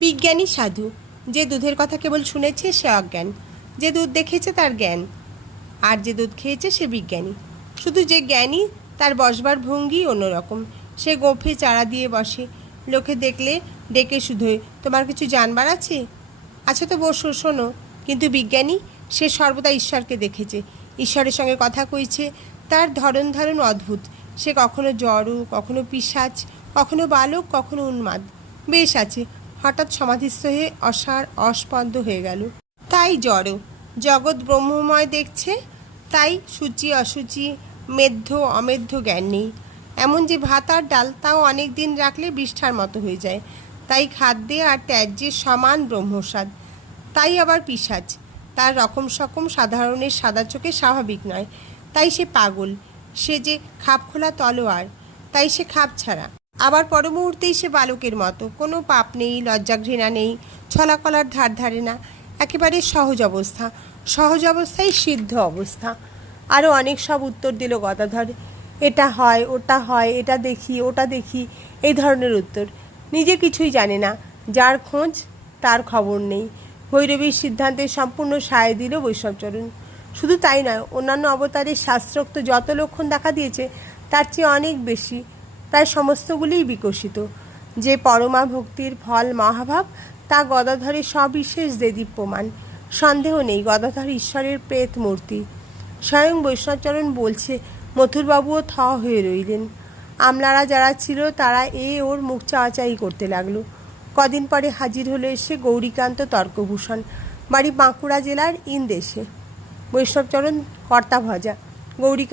বিজ্ঞানী সাধু। যে দুধের কথা কেবল শুনেছে সে অজ্ঞান, যে দুধ দেখেছে তার জ্ঞান, আর যে দুধ খেয়েছে সে বিজ্ঞানী। শুধু যে জ্ঞানী তার বসবার ভঙ্গি অন্যরকম। সে গোঁফে চারা দিয়ে বসে, লোকে দেখলে ডেকে শুধোয়, তোমার কিছু জানবার আছে? আচ্ছা তো বসো, শোনো। কিন্তু বিজ্ঞানী সে সর্বদা ঈশ্বরকে দেখেছে, ঈশ্বরের সঙ্গে কথা কইছে। তার ধরন ধারণ অদ্ভুত। সে কখনো জড়, কখনো পিশাচ, কখনো বালক, কখনো উন্মাদ। বেশ আছে, হঠাৎ সমাধিস্থ হয়ে অসার অস্পন্দ হয়ে গেল। তাই জড়, জগৎ ব্রহ্মময় দেখছে। তাই সূচি অসুচি, মেধ্য অমেধ্য জ্ঞান নেই। এমন যে ভাত আর ডাল, তাও অনেক দিন রাখলে বিষ্ঠার মতো হয়ে যায়। তাই খাদ্যে আর ত্যাজ্যে সমান ব্রহ্মস্বাদ। তাই আবার পিশাচ, তার রকম সকম সাধারণের সাদা চোখে স্বাভাবিক নয়। তাই সে পাগল, সে যে খাপ খোলা তলোয়ার, তাই সে খাপ ছাড়া। আবার পর মুহূর্তেই সে বালকের মতো, কোনো পাপ নেই, লজ্জা ঘৃণা নেই, ছলাকলার ধার ধারে না। একেবারে সহজ অবস্থা, সহজ অবস্থাই সিদ্ধ অবস্থা। আরও অনেক সব উত্তর দিল গদাধর। এটা হয়, ওটা হয়, এটা দেখি, ওটা দেখি, এই ধরনের উত্তর। নিজে কিছুই জানে না, যার খোঁজ তার খবর নেই। ভৈরবীর সিদ্ধান্তে সম্পূর্ণ সায় দিল বৈষ্ণবচরণ। শুধু তাই নয়, অন্যান্য অবতারের শাস্ত্রোক্ত যত লক্ষণ দেখা দিয়েছে তার চেয়ে অনেক বেশি, প্রায় সমস্তগুলিই বিকশিত। যে পরমা ভক্তির ফল মহাভাব, তা গদাধরের সবিশেষ দেদীপ্যমান। সন্দেহ নেই, গদাধর ঈশ্বরের প্রেত মূর্তি। স্বয়ং বৈষ্ণবচরণ বলছে, মথুরবাবুও থ হয়ে রইলেন। আমলারা যারা ছিল তারা ওর মুখ চাওয়াচাই করতে লাগলো। কদিন পরে হাজির হলো এসে গৌরীকান্ত তর্কভূষণ, বাড়ি বাঁকুড়া জেলার ইনদেশে। বৈষ্ণবচরণ কর্তা ভজা। গৌরী